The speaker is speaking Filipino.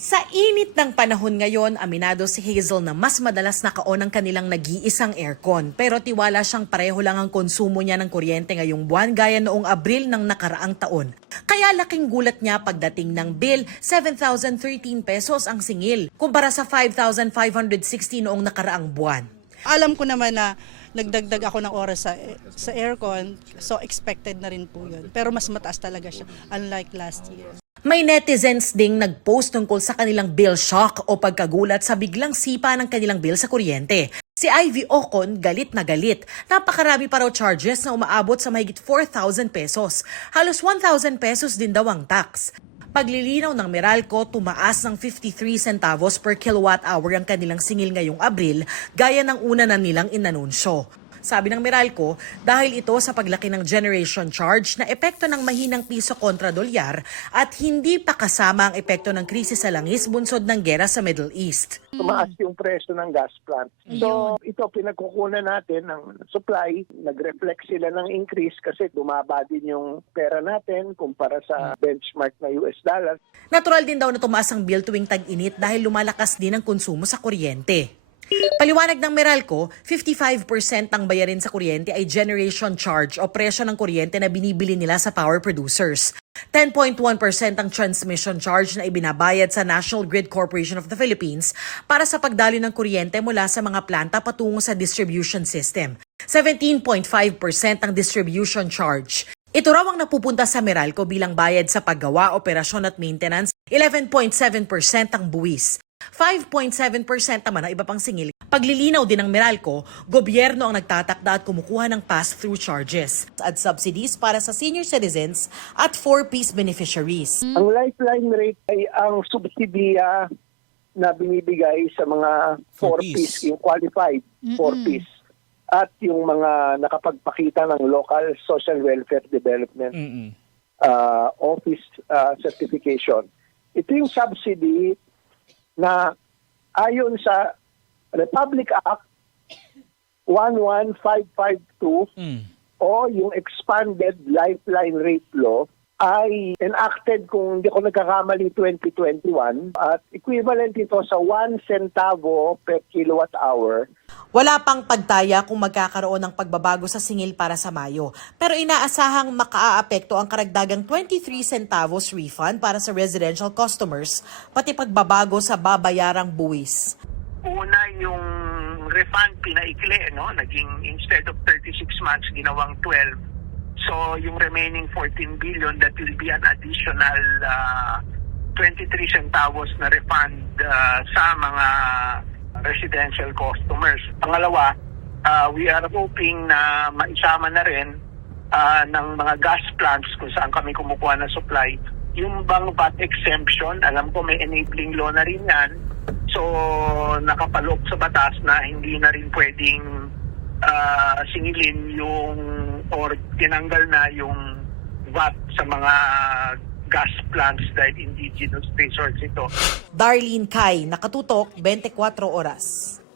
Sa init ng panahon ngayon, aminado si Hazel na mas madalas naka-on ang kanilang nag-iisang aircon. Pero tiwala siyang pareho lang ang konsumo niya ng kuryente ngayong buwan gaya noong Abril ng nakaraang taon. Kaya laking gulat niya pagdating ng bill, 7,013 pesos ang singil, kumpara sa 5,560 noong nakaraang buwan. Alam ko naman na nagdagdag ako ng oras sa aircon, so expected na rin po yun. Pero mas mataas talaga siya, unlike last year. May netizens ding nag-post tungkol sa kanilang bill shock o pagkagulat sa biglang sipa ng kanilang bill sa kuryente. Si Ivy Ocon galit na galit. Napakarami pa raw charges na umaabot sa mahigit 4,000 pesos. Halos 1,000 pesos din daw ang tax. Paglilinaw ng Meralco, tumaas ng 53 centavos per kilowatt hour ang kanilang singil ngayong Abril, gaya ng una na nilang inanunsyo. Sabi ng Meralco, dahil ito sa paglaki ng generation charge na epekto ng mahinang piso kontra dolyar at hindi pa kasama ang epekto ng krisis sa langis bunsod ng gera sa Middle East. Tumaas yung presyo ng gas plant. So ito pinagkukunan natin ng supply, nag-reflect sila ng increase kasi bumaba din yung pera natin kumpara sa benchmark na US dollar. Natural din daw na tumaas ang bill tuwing tag-init dahil lumalakas din ang konsumo sa kuryente. Paliwanag ng Meralco, 55% ang bayarin sa kuryente ay generation charge o presyo ng kuryente na binibili nila sa power producers. 10.1% ang transmission charge na ibinabayad sa National Grid Corporation of the Philippines para sa pagdaloy ng kuryente mula sa mga planta patungo sa distribution system. 17.5% ang distribution charge. Ito raw ang napupunta sa Meralco bilang bayad sa paggawa, operasyon at maintenance, 11.7% ang buwis. 5.7% naman ang iba pang singil. Paglilinaw din ng Meralco, gobyerno ang nagtatakda at kumukuha ng pass-through charges at subsidies para sa senior citizens at 4-piece beneficiaries. Ang lifeline rate ay ang subsidiya na binibigay sa mga 4-piece, yung qualified 4-piece. At yung mga nakapagpakita ng local social welfare development office certification. Ito yung subsidy na ayon sa Republic Act 11552 o yung expanded lifeline rate law ay enacted, kung hindi ko nagkakamali, 2021 at equivalent ito sa 1 centavo per kilowatt hour. Wala pang pagtaya kung magkakaroon ng pagbabago sa singil para sa Mayo, pero inaasahang makaaapekto ang karagdagang 23 centavos refund para sa residential customers, pati pagbabago sa babayarang buwis. Una, yung refund pinaikli, no? Naging instead of 36 months, ginawang 12. So yung remaining 14 billion, that will be an additional 23 centavos na refund sa mga residential customers. Pangalawa, we are hoping na maisama na rin ng mga gas plants kung saan kami kumukuha ng supply. Yung bang VAT exemption, alam ko may enabling law na rin yan. So nakapaloob sa batas na hindi na rin pwedeng singilin yung or tinanggal na yung VAT sa mga gas plants dahil indigenous resource ito. Darlene Kai, Nakatutok, 24 Oras.